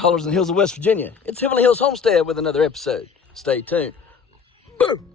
Hollers in the Hills of West Virginia. It's Heavenly Hills Homestead with another episode. Stay tuned. Boom!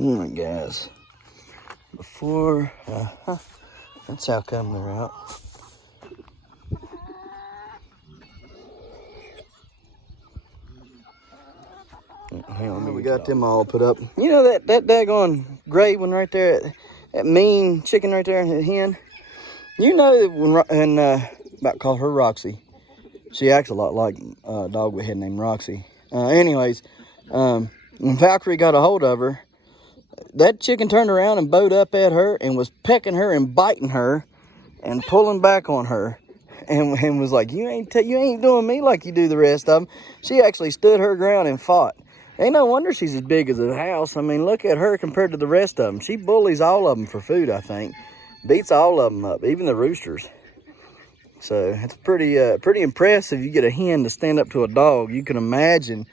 Alright guys, before, that's how come they're out. Hang on, we got them all put up. You know that daggone gray one right there, that mean chicken right there, that hen? You know that when, about to call her Roxy. She acts a lot like a dog we had named Roxy. Anyways, when Valkyrie got a hold of her, that chicken turned around and bowed up at her and was pecking her and biting her and pulling back on her and was like, you ain't doing me like you do the rest of them. She actually stood her ground and fought. Ain't no wonder she's as big as a house. I mean, look at her compared to the rest of them. She bullies all of them for food, I think. Beats all of them up, even the roosters. So it's pretty impressive. You get a hen to stand up to a dog. You can imagine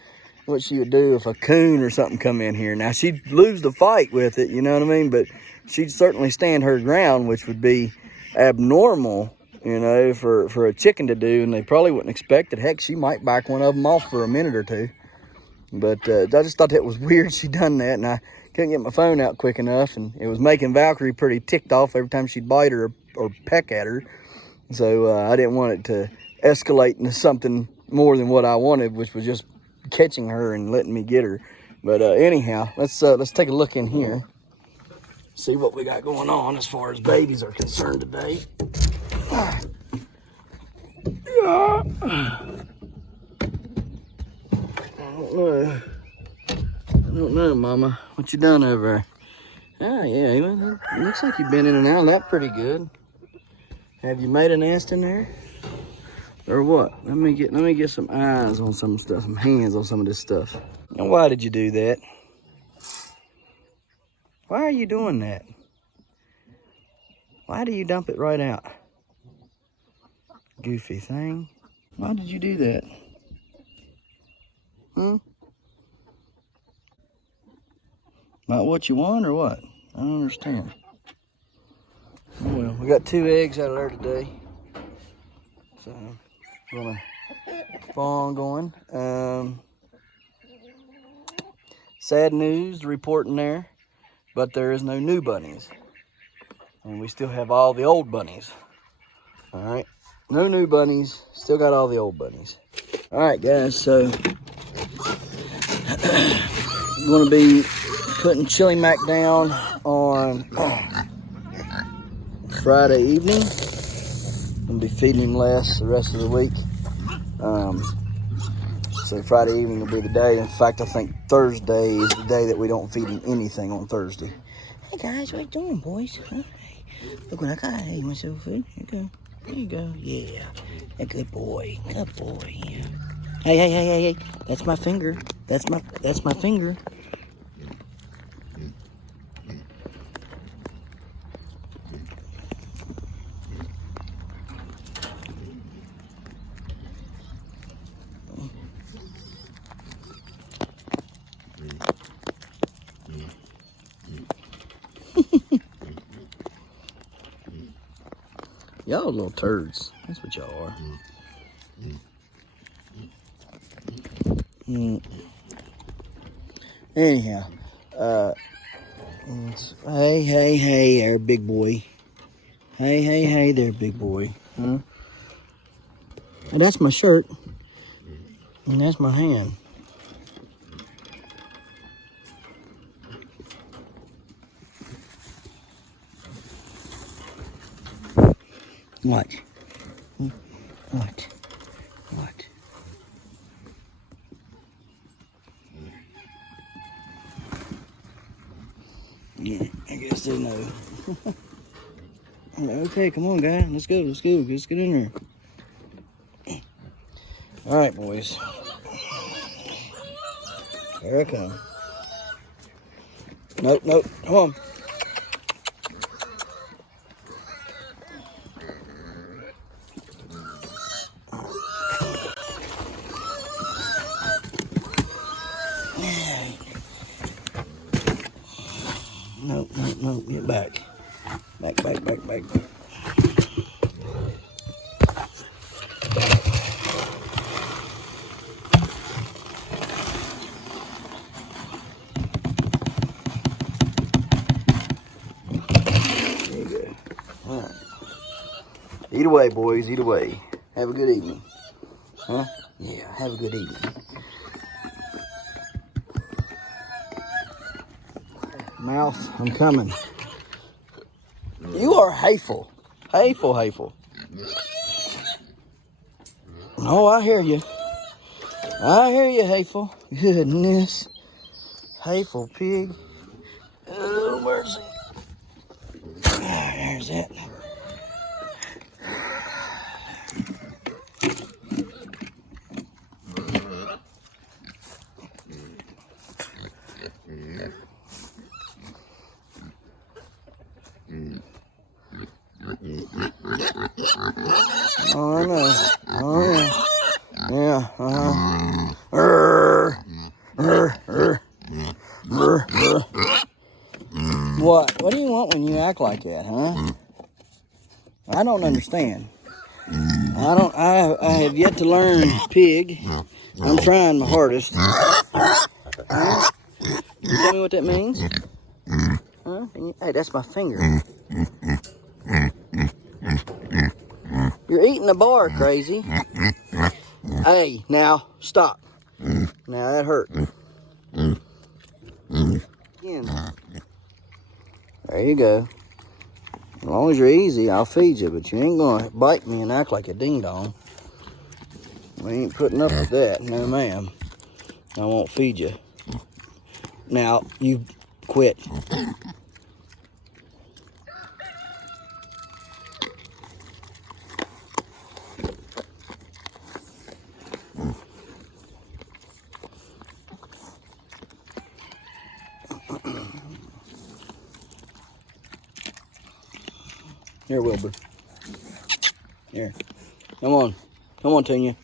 what she would do if a coon or something come in here. Now, she'd lose the fight with it, you know what I mean? But she'd certainly stand her ground, which would be abnormal, you know, for a chicken to do. And they probably wouldn't expect it. Heck, she might back one of them off for a minute or two. But I just thought that was weird she done that. And I couldn't get my phone out quick enough. And it was making Valkyrie pretty ticked off every time she'd bite her or peck at her. So I didn't want it to escalate into something more than what I wanted, which was just catching her and letting me get her. But anyhow, let's take a look in here, see what we got going on as far as babies are concerned today. I don't know, Mama. What you done over there? Ah, yeah, it looks like you've been in and out of that pretty good. Have you made a nest in there? Or what? Let me get some eyes on some stuff, some hands on some of this stuff. Now, why did you do that? Why are you doing that? Why do you dump it right out? Goofy thing. Why did you do that? Not what you want or what? I don't understand. Oh, well, we got 2 eggs out of there today. So, gonna keep on going. Sad news to report in there, but there is no new bunnies. And we still have all the old bunnies. All right, no new bunnies, still got all the old bunnies. All right, guys, so I'm gonna be putting Chili Mac down on Friday evening. I'm gonna be feeding him less the rest of the week. So Friday evening will be the day. In fact, I think Thursday is the day that we don't feed him anything on Thursday. Hey guys, what you doing, boys? Huh? Hey, look what I got. Hey, you want some food? Here you go. There you go. Yeah. A good boy. Good boy. Yeah. Hey. That's my finger. That's my finger. Y'all little turds. That's what y'all are. Anyhow, hey there, big boy. Hey there, big boy. Huh? And that's my shirt. And that's my hand. What? What? What? Yeah, I guess they know. Okay, come on, guys. Let's go. Let's get in there. All right, boys. Here I come. Nope. Come on. Nope. Get back. Back. There you go. All right. Eat away, boys. Eat away. Have a good evening. Huh? Yeah, have a good evening. Mouse, I'm coming. You are hateful. Hateful. Oh, I hear you. Hateful. Goodness. Hateful pig. Oh, mercy. There's that. Oh, I know. Oh, yeah. What? What do you want when you act like that, huh? I don't understand. I have yet to learn pig. I'm trying my hardest. Huh? You tell me what that means? Huh? Hey, that's my finger. You're eating the bar, crazy. Hey, now, stop. Now, that hurt. Again. There you go. As long as you're easy, I'll feed you, but you ain't gonna bite me and act like a ding-dong. We ain't putting up with that. No, ma'am. I won't feed you. Now, you quit. Here, Wilbur. Here. Come on, Tunya.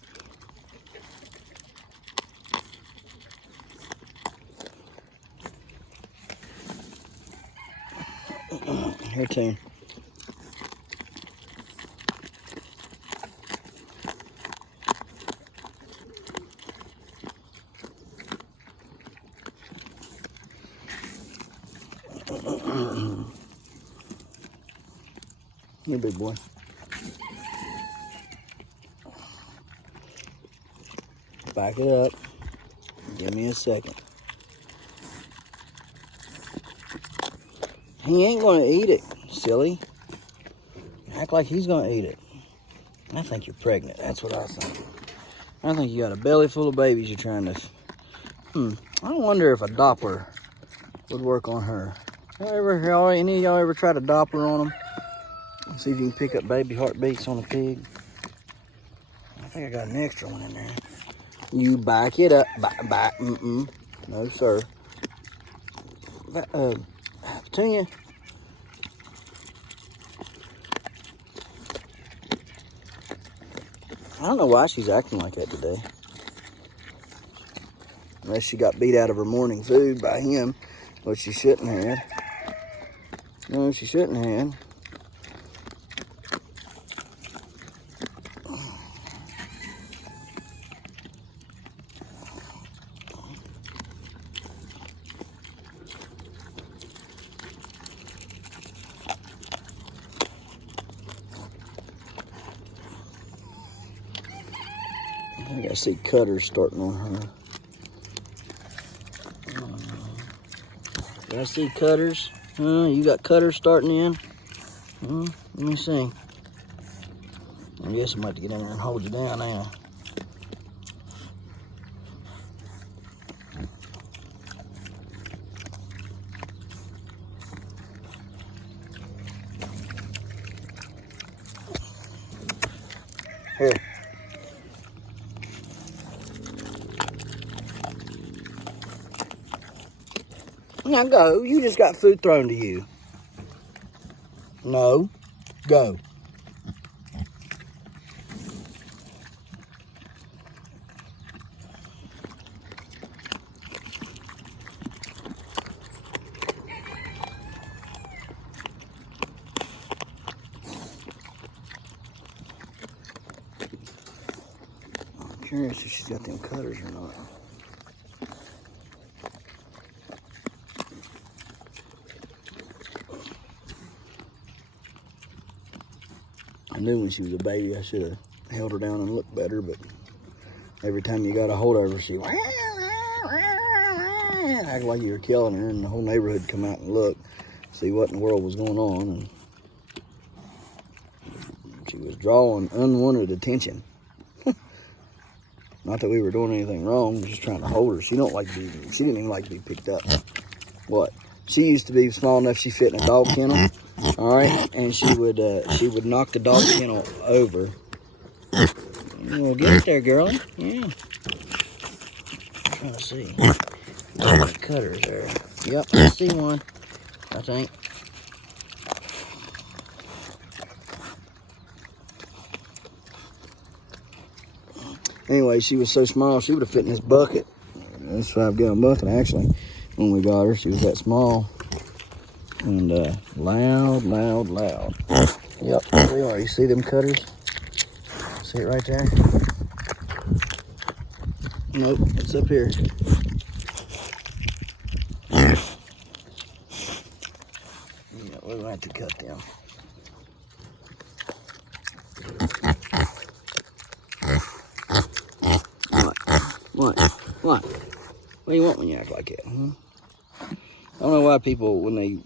Here, Tune. Here, big boy. Back it up. Give me a second. He ain't gonna eat it, silly. Act like he's gonna eat it. I think you're pregnant. That's what I think. I think you got a belly full of babies you're trying to... I wonder if a Doppler would work on her. Any of y'all ever tried a Doppler on them? See if you can pick up baby heartbeats on a pig. I think I got an extra one in there. You back it up. Back. No, sir. Petunia. I don't know why she's acting like that today. Unless she got beat out of her morning food by him, which she shouldn't have. No, she shouldn't have. I see cutters starting on her. I see cutters. You got cutters starting in. Let me see. I guess I'm about to get in there and hold you down, ain't I? Here. Now go. You just got food thrown to you. No. Go. I'm curious if she's got them cutters or not. I knew when she was a baby I should have held her down and looked better, but every time you got a hold of her, she acted like you were killing her, and the whole neighborhood come out and look, see what in the world was going on, and she was drawing unwanted attention. Not that we were doing anything wrong, just trying to hold her. She didn't even like to be picked up. What? She used to be small enough she fit in a dog kennel. All right, and she would knock the dog kennel over. We'll get it there, girlie. Yeah. I'm trying to see. The cutters there. Yep, I see one. I think. Anyway, she was so small she would have fit in this bucket. This 5-gallon bucket actually. When we got her, she was that small. And loud. Yep, there we are. You see them cutters? See it right there? Nope, it's up here. Yeah, we're gonna have to cut them. What? What do you want when you act like that? Huh? I don't know why people, when they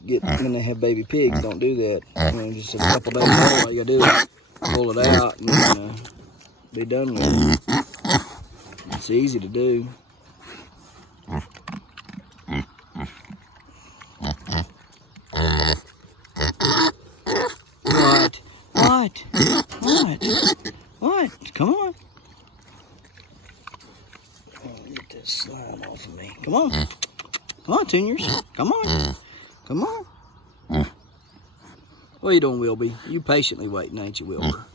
have baby pigs, don't do that. Just a couple days old, all you gotta do is pull it out and be done with it. It's easy to do. What? Come on. Oh, get this slime off of me. Come on. Come on, Tuniers. Come on. What are you doing, Wilby? You patiently waiting, ain't you, Wilbur?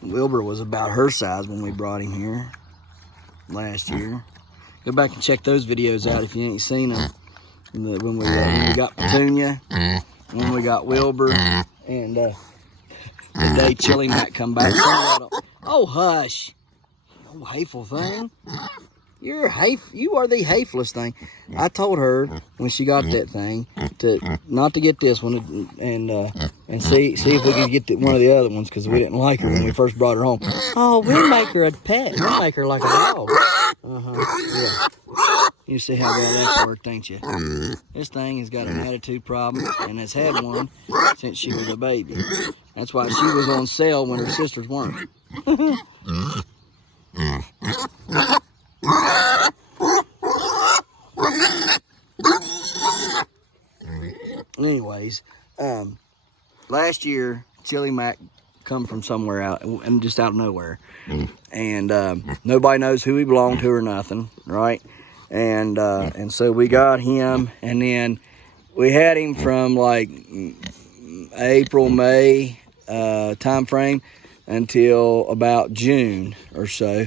And Wilbur was about her size when we brought him here last year. Go back and check those videos out if you ain't seen them. When we got Petunia, when we got Wilbur, and the day Chili Mac come back. Oh, hush. Oh, hateful thing. You are the hatefulest thing. I told her when she got that thing not to get this one and see if we could get one of the other ones because we didn't like her when we first brought her home. Oh, we'll make her a pet. We'll make her like a dog. Yeah. You see how well that's worked, ain't you? This thing has got an attitude problem and has had one since she was a baby. That's why she was on sale when her sisters weren't. Anyways, last year Chili Mac come from somewhere out and just out of nowhere, and nobody knows who he belonged to or nothing, right? And so we got him, and then we had him from like April, May time frame until about June or so,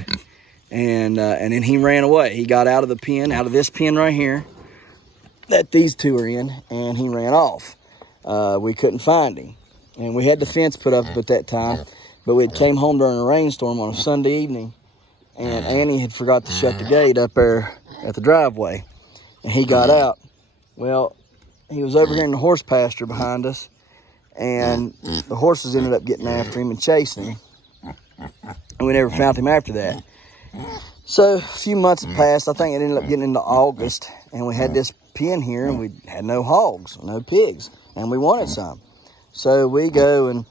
and then he ran away. He got out of the pen, out of this pen right here that these two are in, and he ran off. We couldn't find him, and we had the fence put up at that time, but we came home during a rainstorm on a Sunday evening, and Annie had forgot to shut the gate up there at the driveway, and he got out. Well, he was over here in the horse pasture behind us, and the horses ended up getting after him and chasing him, and we never found him after that. So a few months passed. I think it ended up getting into August, and we had this pen here, and we had no hogs, no pigs, and we wanted some. So we go and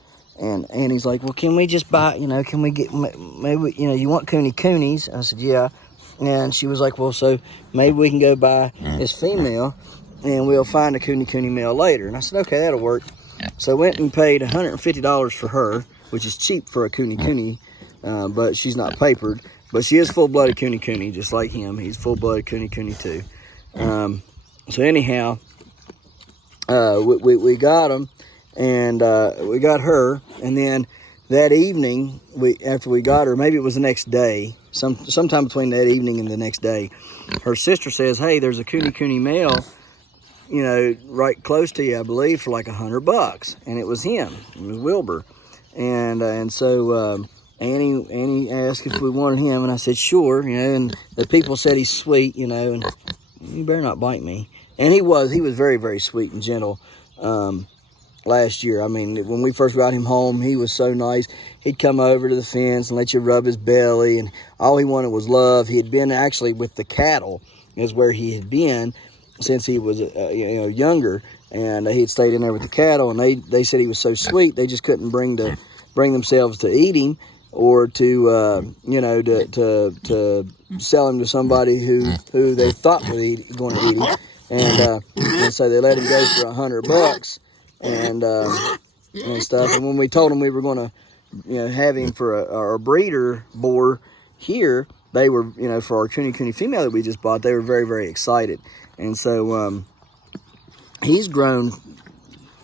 Annie's like, well, can we just buy, can we get, maybe, you want coonies? I said, yeah. And she was like, well, so maybe we can go buy this female, and we'll find a cooney male later. And I said, okay, that'll work. So I went and paid $150 for her, which is cheap for a cooney, but she's not papered. But she is full-blooded cooney, just like him. He's full-blooded cooney too. So anyhow, we got him, and we got her. And then that evening, after we got her, maybe it was the next day, sometime between that evening and the next day, her sister says, hey, there's a cooney male, right close to you, I believe, for like $100. And it was him. It was Wilbur. And so Annie asked if we wanted him, and I said, sure, and the people said he's sweet, and you better not bite me. And he was very, very sweet and gentle last year. I mean, when we first got him home, he was so nice. He'd come over to the fence and let you rub his belly, and all he wanted was love. He had been actually with the cattle, is where he had been since he was, younger, and he had stayed in there with the cattle, and they said he was so sweet, they just couldn't bring themselves to eat him, or to to sell him to somebody who they thought was going to eat him, and so they let him go for $100 and stuff. And when we told them we were going to have him for our breeder boar here, they were for our cooney female that we just bought, they were very, very excited. And so he's grown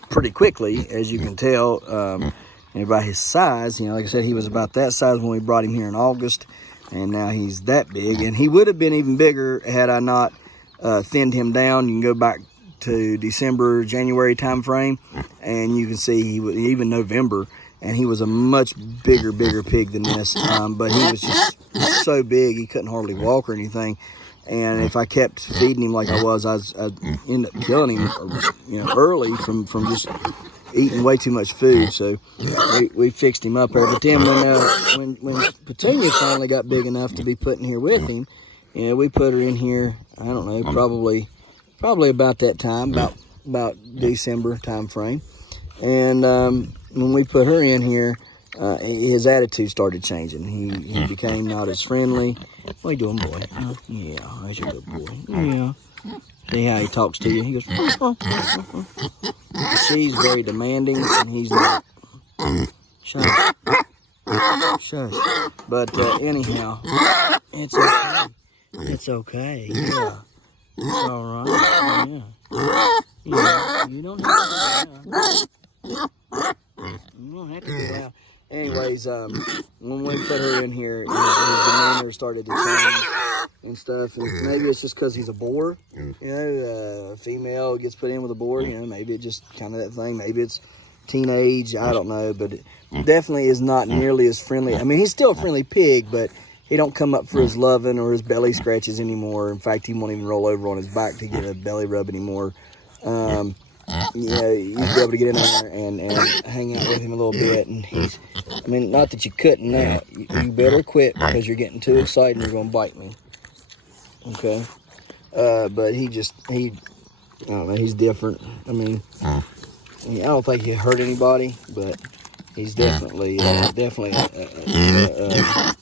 pretty quickly, as you can tell. By his size, like I said, he was about that size when we brought him here in August, and now he's that big. And he would have been even bigger had I not thinned him down. You can go back to December, January time frame, and you can see he was even November, and he was a much bigger pig than this. But he was just so big he couldn't hardly walk or anything. And if I kept feeding him like I'd end up killing him, early from just eating way too much food. So we fixed him up there. But then when Petunia finally got big enough to be put in here with him, we put her in here, I don't know, probably about that time, about December time frame. And when we put her in here, his attitude started changing. He became not as friendly. What are you doing, boy? Yeah, that's your good boy. Yeah. See how he talks to you? He goes, she's very demanding, and he's not. Shush. Shush. But anyhow, it's okay. It's okay. Yeah. It's all right. Yeah. You don't have to go loud. You don't have to go loud. Anyways, when we put her in here, his demeanor started to change and stuff. And maybe it's just because he's a boar. A female gets put in with a boar. Maybe it just kind of that thing. Maybe it's teenage. I don't know. But it definitely is not nearly as friendly. I mean, he's still a friendly pig, but he don't come up for his loving or his belly scratches anymore. In fact, he won't even roll over on his back to get a belly rub anymore. You'd be able to get in there and hang out with him a little bit. And not that you couldn't now. You better quit, because you're getting too excited and you're going to bite me. Okay? But I don't know, he's different. I don't think he hurt anybody, but he's definitely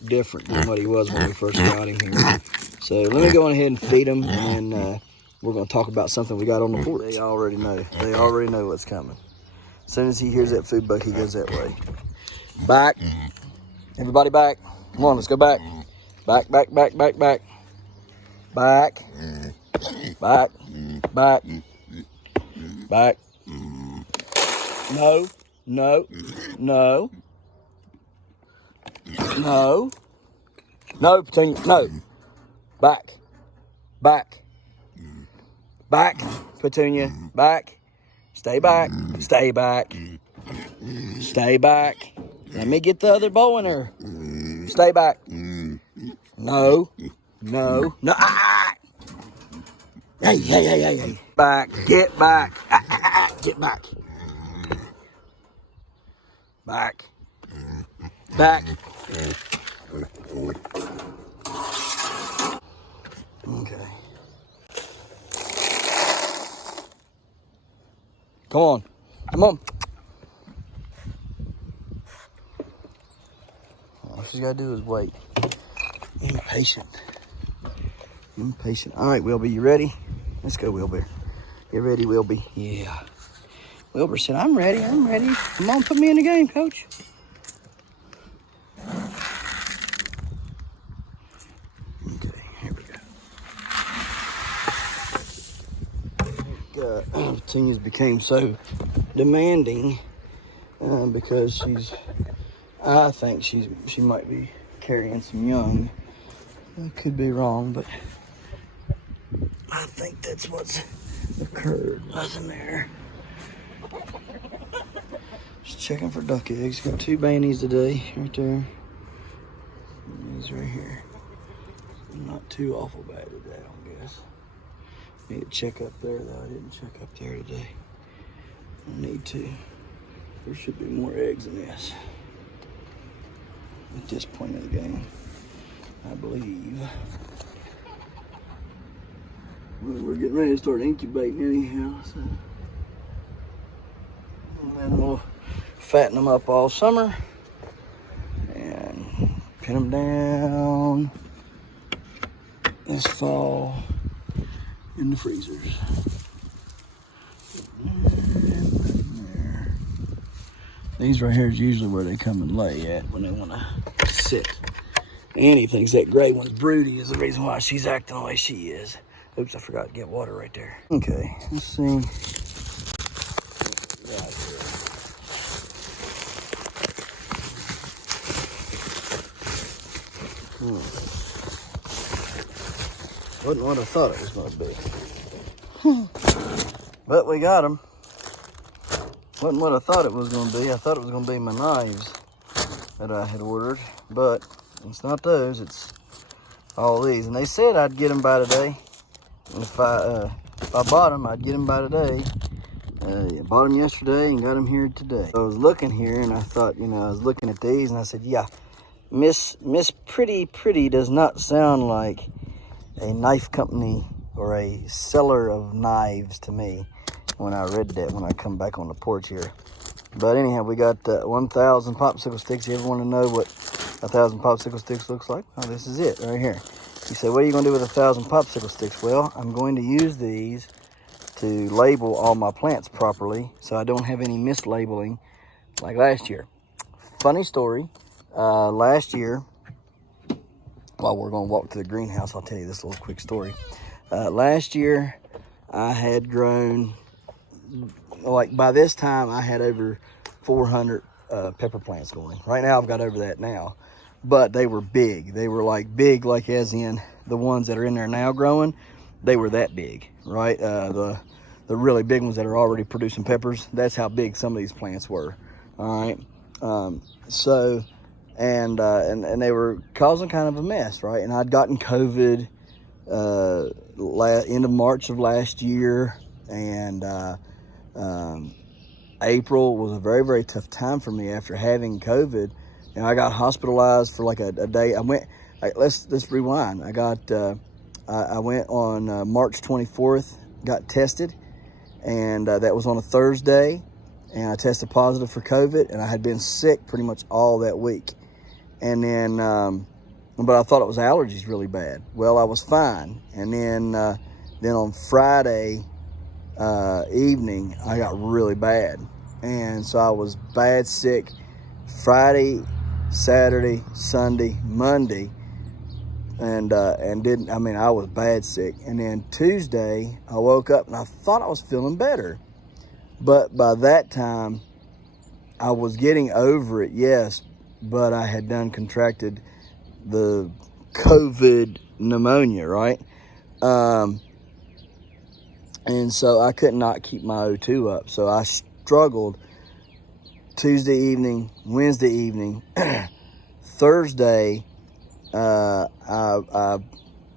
different than what he was when we first got him here. So let me go on ahead and feed him, and we're going to talk about something we got on the porch. They already know. They already know what's coming. As soon as he hears that food buck, he goes that way. Back. Everybody back. Come on, let's go back. Back. Back. No. No, Petunia. No. Back. Back, Petunia. Back. Stay back. Let me get the other bow in her. Stay back. No. Ah! Hey. Back. Get back. Get back. Back. Come on. Come on. All she's got to do is wait. Impatient. Impatient. All right, Wilby, you ready? Let's go, Wilbur. Get ready, Wilby. Yeah. Wilbur said, I'm ready. I'm ready. Come on, put me in the game, coach. Okay, here we go. Petunia's became so demanding because I think she might be carrying some young. I could be wrong, but I think that's what's occurred. Nothing there. Just checking for duck eggs. Got 2 bannies today, right there. These right here. Not too awful bad today, I guess. Need to check up there, though. I didn't check up there today. I need to. There should be more eggs in this. At this point in the game, I believe. We're getting ready to start incubating anyhow, so. And then we'll fatten them up all summer and pin them down this fall in the freezers. These right here is usually where they come and lay at when they want to sit. Annie thinks that gray one's broody is the reason why she's acting the way she is. Oops, I forgot to get water right there. Okay, let's see. Wasn't what I thought it was going to be. But we got them. Wasn't what I thought it was going to be. I thought it was going to be my knives that I had ordered. But it's not those. It's all these. And they said I'd get them by today. If I bought them, I'd get them by today. I bought them yesterday and got them here today. So I was looking here and I thought, I was looking at these and I said, yeah, Miss Pretty Pretty does not sound like a knife company or a seller of knives to me when I read that, when I come back on the porch here. But anyhow, we got 1,000 popsicle sticks. You ever want to know what 1,000 popsicle sticks looks like? Oh, this is it right here. You say, what are you going to do with 1,000 popsicle sticks? Well, I'm going to use these to label all my plants properly so I don't have any mislabeling like last year. Funny story, last year, while we're going to walk to the greenhouse, I'll tell you this little quick story. Last year, I had grown, like by this time, I had over 400 pepper plants going. Right now, I've got over that now. But they were big. They were like big, like as in the ones that are in there now growing, they were that big, right? The really big ones that are already producing peppers, that's how big some of these plants were, all right? And they were causing kind of a mess, right? And I'd gotten COVID end of March of last year, and April was a very, very tough time for me after having COVID. And I got hospitalized for like a day. Let's rewind. I went on March 24th, got tested, and that was on a Thursday, and I tested positive for COVID, and I had been sick pretty much all that week. And then, but I thought it was allergies really bad. Well, I was fine. And then on Friday evening, I got really bad. And so I was bad sick Friday, Saturday, Sunday, Monday, and I was bad sick. And then Tuesday, I woke up and I thought I was feeling better. But by that time, I was getting over it, yes, but I had contracted the COVID pneumonia, right? And so I could not keep my O2 up. So I struggled Tuesday evening, Wednesday evening, Thursday, I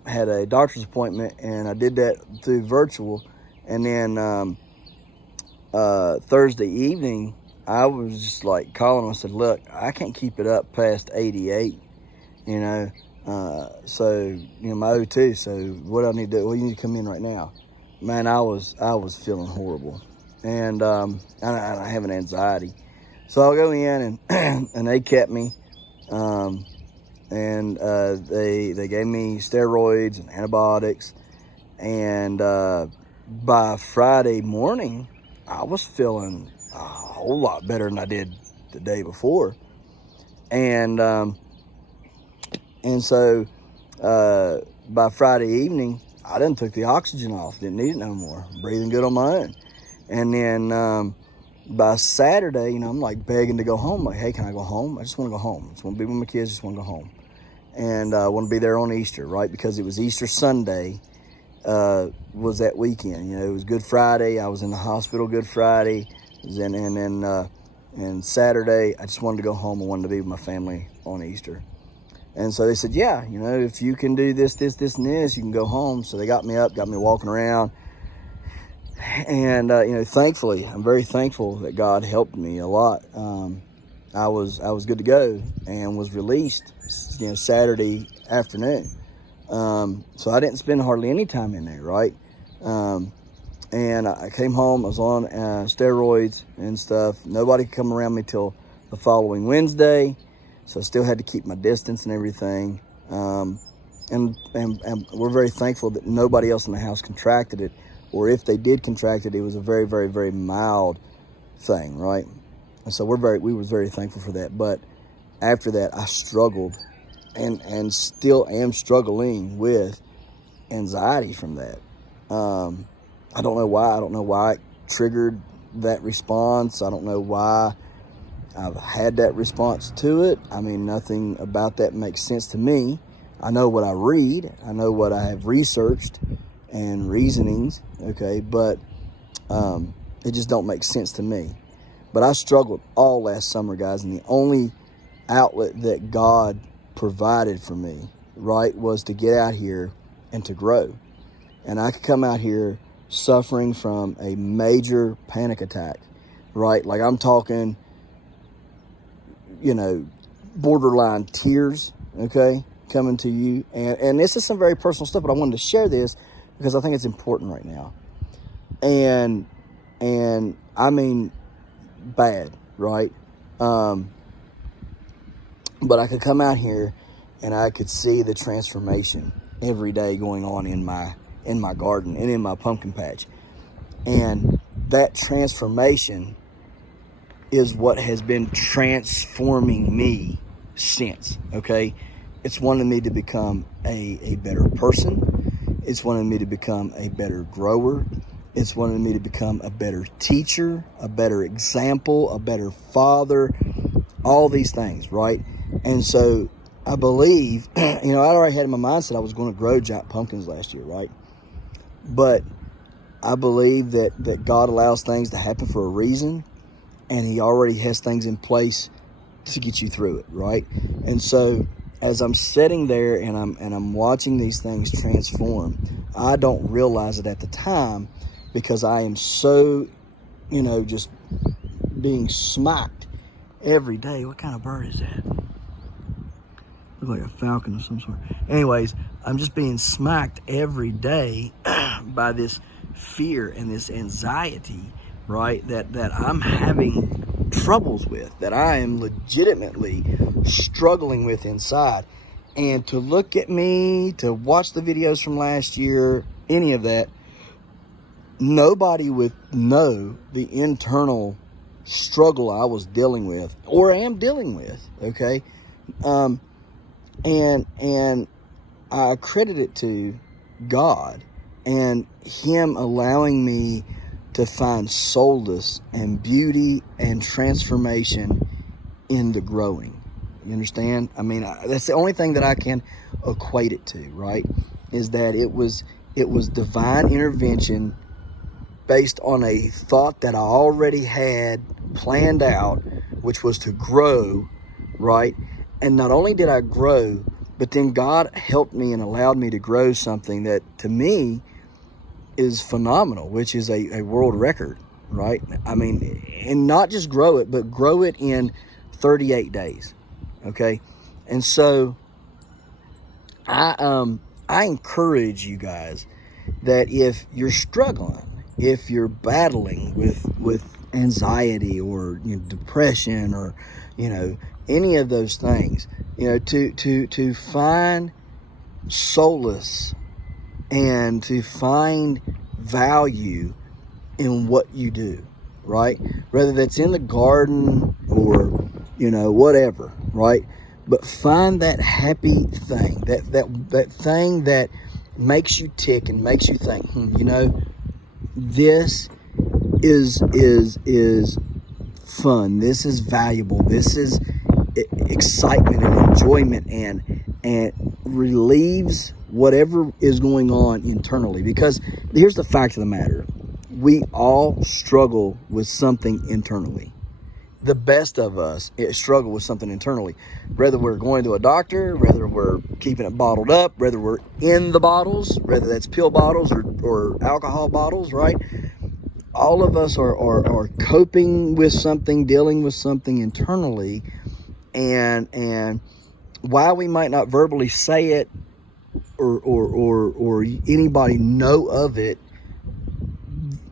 had a doctor's appointment and I did that through virtual. And then Thursday evening, I was just like calling him. I said, look, I can't keep it up past 88, so, my O2. So what I need to do, well, you need to come in right now. Man, I was feeling horrible. and I have an anxiety. So I'll go in and and they kept me, and they gave me steroids and antibiotics, and by Friday morning, I was feeling a whole lot better than I did the day before, and so by Friday evening, I done took the oxygen off, didn't need it no more, breathing good on my own. And then by Saturday, you know, I'm like begging to go home. Like, hey, can I go home? I just want to go home. I just want to be with my kids. Just want to go home. And I want to be there on Easter, right? Because it was Easter Sunday, was that weekend. You know, it was Good Friday. I was in the hospital Good Friday. And Saturday, I just wanted to go home. I wanted to be with my family on Easter. And so they said, yeah, you know, if you can do this, and this, you can go home. So they got me up, got me walking around. And, you know, thankfully, I'm very thankful that God helped me a lot. I was good to go and was released, you know, Saturday afternoon. So I didn't spend hardly any time in there, right? And I came home, I was on steroids and stuff. Nobody could come around me till the following Wednesday. So I still had to keep my distance and everything. And we're very thankful that nobody else in the house contracted it. Or if they did contract it, it was a very, very, very mild thing, right? And so we were very thankful for that. But after that, I struggled and still am struggling with anxiety from that. I don't know why. I don't know why it triggered that response. I don't know why I've had that response to it. I mean, nothing about that makes sense to me. I know what I read. I know what I have researched and reasonings, okay, but it just don't make sense to me. But I struggled all last summer, guys, and the only outlet that God provided for me, right, was to get out here and to grow. And I could come out here suffering from a major panic attack, right? Like I'm talking, you know, borderline tears, okay, coming to you. And this is some very personal stuff, but I wanted to share this because I think it's important right now. And I mean, bad, right? But I could come out here and I could see the transformation every day going on in my garden and in my pumpkin patch. And that transformation is what has been transforming me since, okay? It's wanted me to become a better person. It's wanted me to become a better grower. It's wanted me to become a better teacher, a better example, a better father, all these things, right? And so I believe, you know, I already had in my mindset I was going to grow giant pumpkins last year, right? But I believe that God allows things to happen for a reason, and He already has things in place to get you through it, right? And so as I'm sitting there and I'm watching these things transform, I don't realize it at the time because I am so, you know, just being smacked every day. What kind of bird is that? Looks like a falcon of some sort. Anyways, I'm just being smacked every day by this fear and this anxiety, right? That I'm having troubles with, that I am legitimately struggling with inside. And to look at me, to watch the videos from last year, any of that, nobody would know the internal struggle I was dealing with or am dealing with, okay? And I credit it to God and Him allowing me to find solace and beauty and transformation in the growing. You understand? I mean, that's the only thing that I can equate it to, right? Is that it was divine intervention based on a thought that I already had planned out, which was to grow, right? And not only did I grow, but then God helped me and allowed me to grow something that to me is phenomenal, which is a world record, right? I mean, and not just grow it, but grow it in 38 days, okay? And so I encourage you guys that if you're struggling if you're battling with anxiety or depression or any of those things, to find solace and to find value in what you do, right? Whether that's in the garden or whatever, right? But find that happy thing, that thing that makes you tick and makes you think, this is fun. This is valuable. This is excitement and enjoyment, and relieves whatever is going on internally. Because here's the fact of the matter: we all struggle with something internally. The best of us struggle with something internally, whether we're going to a doctor, whether we're keeping it bottled up, whether we're in the bottles, whether that's pill bottles or alcohol bottles, right? All of us are coping with something, dealing with something internally, and while we might not verbally say it or anybody know of it,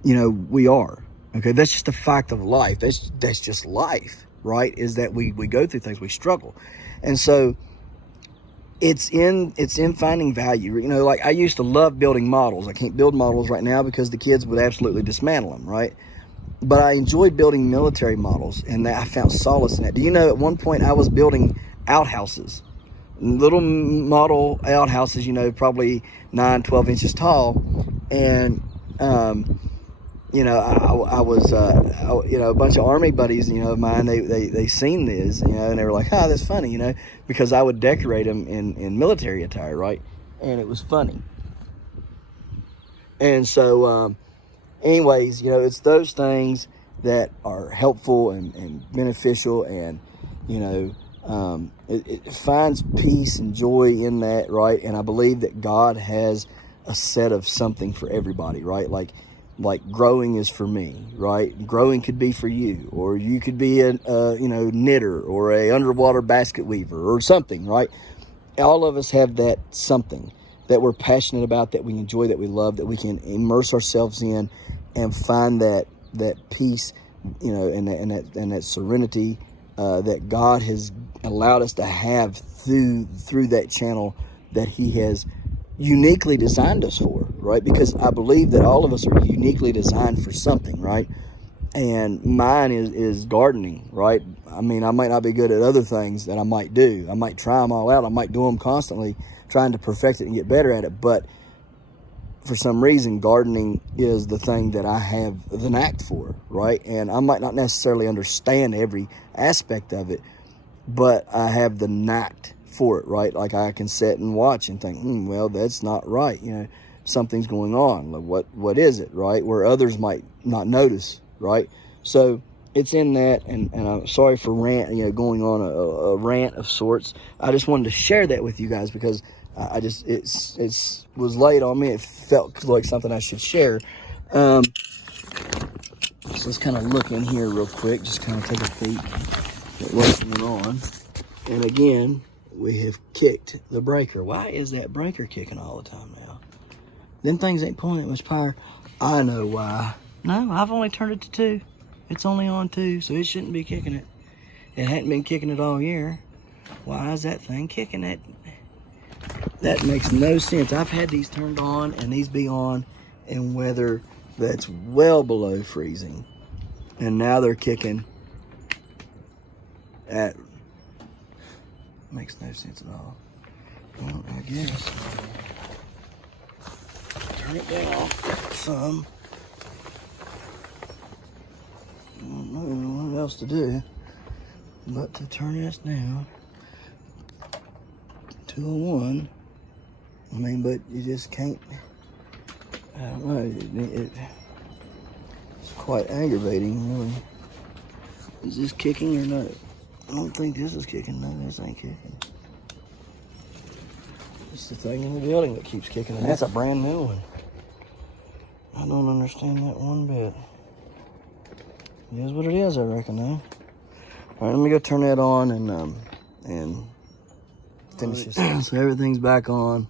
we are. Okay, that's just a fact of life. That's just life, right? Is that we go through things, we struggle. And so it's in finding value. Like I used to love building models. I can't build models right now because the kids would absolutely dismantle them, right? But I enjoyed building military models, and I found solace in that. Do you know at one point I was building outhouses, little model outhouses, probably 9-12 inches tall, and I was, a bunch of Army buddies, of mine, they seen this, and they were like, oh, that's funny, because I would decorate them in military attire, right? And it was funny. And so, anyways, it's those things that are helpful and beneficial, and, it finds peace and joy in that, right? And I believe that God has a set of something for everybody, right? Like growing is for me, right? Growing could be for you, or you could be a knitter or a underwater basket weaver or something, right? All of us have that something that we're passionate about, that we enjoy, that we love, that we can immerse ourselves in and find that peace, and that serenity that God has allowed us to have through that channel that He has uniquely designed us for, right? Because I believe that all of us are uniquely designed for something, right? And mine is gardening, right? I mean, I might not be good at other things that I might do. I might try them all out. I might do them constantly, trying to perfect it and get better at it. But for some reason, gardening is the thing that I have the knack for, right? And I might not necessarily understand every aspect of it, but I have the knack for it, right? Like I can sit and watch and think, well, that's not right. Something's going on. Like, what is it, right? Where others might not notice, right? So it's in that, and I'm sorry for going on a rant of sorts. I just wanted to share that with you guys because it was laid on me. It felt like something I should share. So let's kind of look in here real quick, just kind of take a peek at what's going on. And again, we have kicked the breaker. Why is that breaker kicking all the time now? Them things ain't pulling that much power. I know why. No, I've only turned it to 2. It's only on 2, so it shouldn't be kicking it. It hadn't been kicking it all year. Why is that thing kicking it? That makes no sense. I've had these turned on and these be on in weather that's well below freezing. And now they're kicking at... Makes no sense at all. Well, I guess. Turn it down some. I don't know what else to do but to turn this down. 201. I mean, but you just can't. I don't know. It's quite aggravating, really. Is this kicking or not? I don't think this is kicking. No, this ain't kicking. It's the thing in the building that keeps kicking, and that's a brand new one. I don't understand that one bit. It is what it is, I reckon, though. All right, let me go turn that on and finish this. So everything's back on.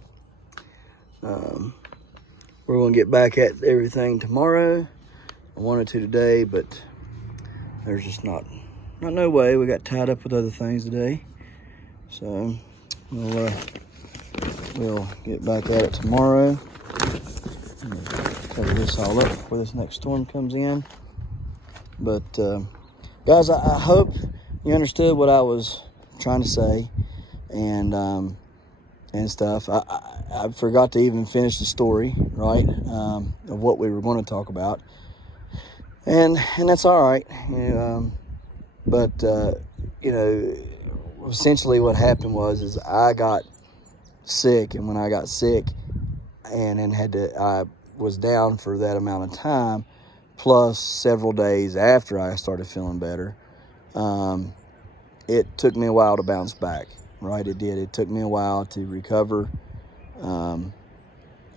we're going to get back at everything tomorrow. I wanted to today, but there's just not no way. We got tied up with other things today. So we'll get back at it tomorrow. Cover this all up before this next storm comes in. But guys, I hope you understood what I was trying to say and stuff. I forgot to even finish the story, right, of what we were going to talk about, and that's all right. But essentially what happened is I got sick, and when I got sick, and then I was down for that amount of time, plus several days after I started feeling better. It took me a while to bounce back, right? It did. It took me a while to recover.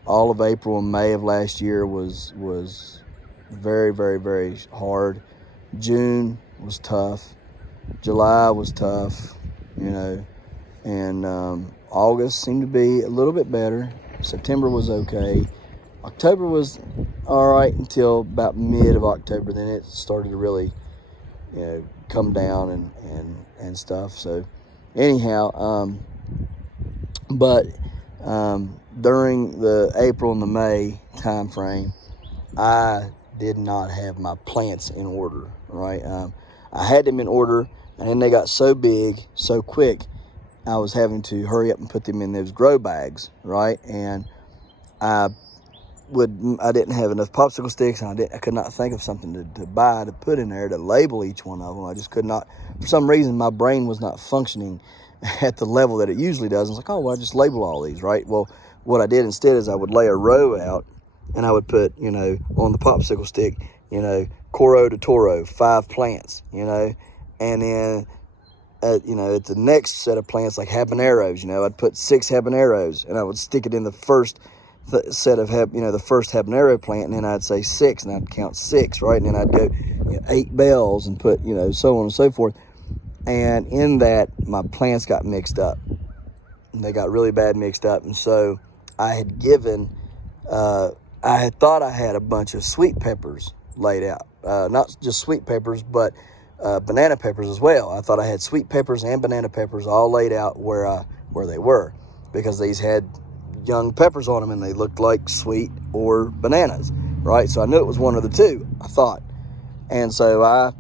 All of April and May of last year was very, very, very hard. June was tough. July was tough, and August seemed to be a little bit better. September was okay. October was all right until about mid of October. Then it started to really, come down and stuff. So anyhow, but during the April and the May time frame, I did not have my plants in order, right? I had them in order, and then they got so big so quick, I was having to hurry up and put them in those grow bags, right? And I didn't have enough popsicle sticks, and I could not think of something to buy to put in there to label each one of them. I just could not. For some reason, my brain was not functioning at the level that it usually does. I was like, oh, well, I just label all these, right? Well, what I did instead is I would lay a row out, and I would put, on the popsicle stick, Coro de Toro, 5 plants, and then, at the next set of plants, like habaneros, I'd put 6 habaneros, and I would stick it in the first set of, the first habanero plant, and then I'd say 6, and I'd count 6, right? And then I'd go 8 bells and put, so on and so forth. And in that, my plants got mixed up. They got really bad mixed up. And so I had thought I had a bunch of sweet peppers laid out. Not just sweet peppers, but banana peppers as well. I thought I had sweet peppers and banana peppers all laid out where they were, because these had young peppers on them and they looked like sweet or bananas, right? So I knew it was one of the two, I thought. And so I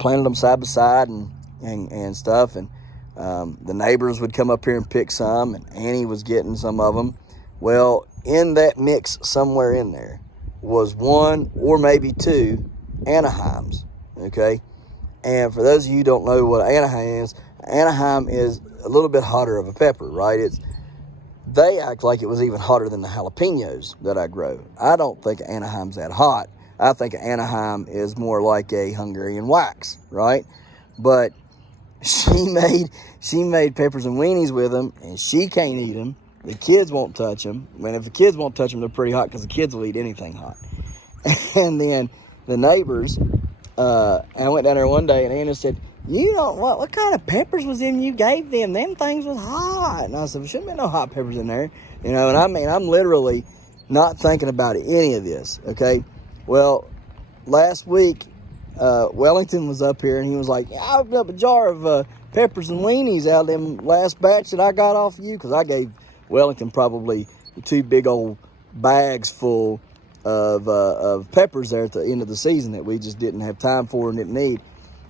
planted them side by side and stuff, and the neighbors would come up here and pick some, and Annie was getting some of them. Well, in that mix somewhere in there was 1 or maybe 2 Anaheims, okay? And for those of you who don't know what Anaheim is a little bit hotter of a pepper, right? They act like it was even hotter than the jalapenos that I grow. I don't think Anaheim's that hot. I think Anaheim is more like a Hungarian wax, right? But she made peppers and weenies with them, and she can't eat them. The kids won't touch them. I mean, if the kids won't touch them, they're pretty hot, because the kids will eat anything hot. And then the neighbors, I went down there one day, and Anna said, what kind of peppers was in you gave them? Them things was hot. And I said, there shouldn't be no hot peppers in there. And I mean, I'm literally not thinking about any of this, okay? Well, last week, Wellington was up here, and he was like, I opened up a jar of peppers and weenies out of them last batch that I got off of you, because I gave Wellington probably 2 big old bags full of peppers there at the end of the season that we just didn't have time for and didn't need.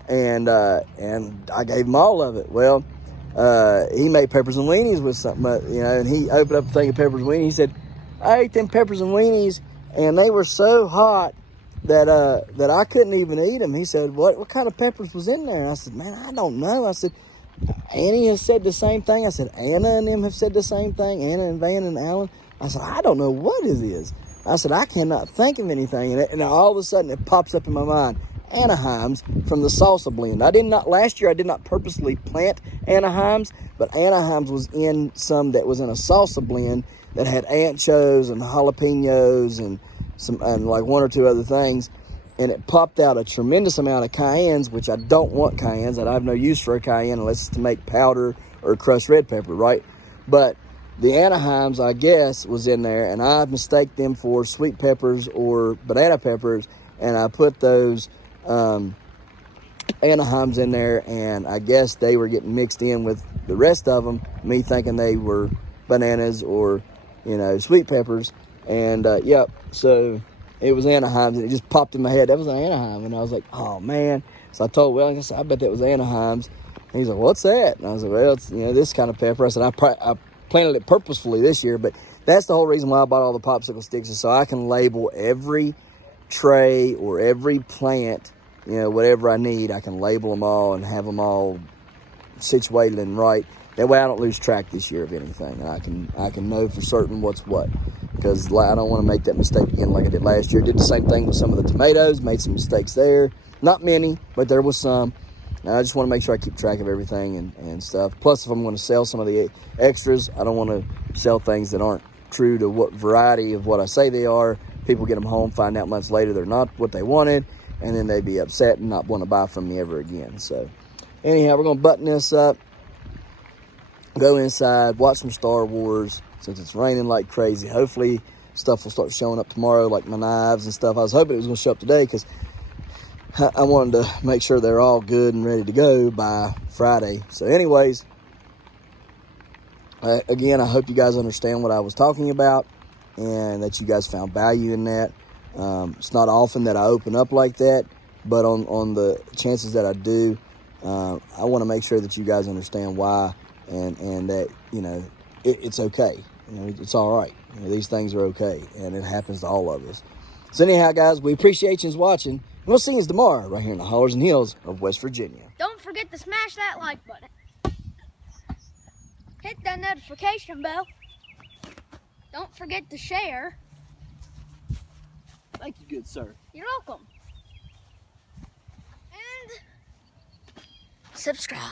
And I gave him all of it. Well, he made peppers and weenies with something, and he opened up a thing of peppers and weenies. He said, I ate them peppers and weenies, and they were so hot that I couldn't even eat them. He said, what kind of peppers was in there? And I said, man, I don't know. I said, Annie has said the same thing. I said, Anna and them have said the same thing. Anna and Van and Alan. I said, I don't know what it is. I said, I cannot think of anything. And all of a sudden it pops up in my mind. Anaheims from the salsa blend. Last year I did not purposely plant Anaheims, but Anaheims was in some that was in a salsa blend that had anchos and jalapenos and like 1 or 2 other things, and it popped out a tremendous amount of cayennes, which I don't want cayennes. I have no use for a cayenne unless it's to make powder or crushed red pepper, right? But the Anaheims, I guess, was in there, and I mistaked them for sweet peppers or banana peppers, and I put those Anaheims in there, and I guess they were getting mixed in with the rest of them, me thinking they were bananas or, sweet peppers. And, yep, so it was Anaheims, and it just popped in my head. That was an Anaheim, and I was like, oh, man. So I told Wellington, I said, I bet that was Anaheims. And he's like, what's that? And I was like, well, it's, this kind of pepper. I said, I planted it purposefully this year, but that's the whole reason why I bought all the popsicle sticks, is so I can label every tray or every plant, whatever I need. I can label them all and have them all situated and right. That way I don't lose track this year of anything. I can know for certain what's what, because I don't want to make that mistake again like I did last year. Did the same thing with some of the tomatoes, made some mistakes there. Not many, but there was some. And I just want to make sure I keep track of everything and stuff. Plus, if I'm going to sell some of the extras, I don't want to sell things that aren't true to what variety of what I say they are. People get them home, find out months later they're not what they wanted, and then they'd be upset and not want to buy from me ever again. So, anyhow, we're going to button this up, go inside, watch some Star Wars, since it's raining like crazy. Hopefully, stuff will start showing up tomorrow, like my knives and stuff. I was hoping it was going to show up today, because I wanted to make sure they're all good and ready to go by Friday. So anyways, again, I hope you guys understand what I was talking about and that you guys found value in that. It's not often that I open up like that, but on the chances that I do, I want to make sure that you guys understand why and that, it's okay. It's all right. These things are okay, and it happens to all of us. So anyhow, guys, we appreciate you watching. We'll see you tomorrow right here in the hollers and hills of West Virginia. Don't forget to smash that like button. Hit that notification bell. Don't forget to share. Thank you, good sir. You're welcome. And subscribe.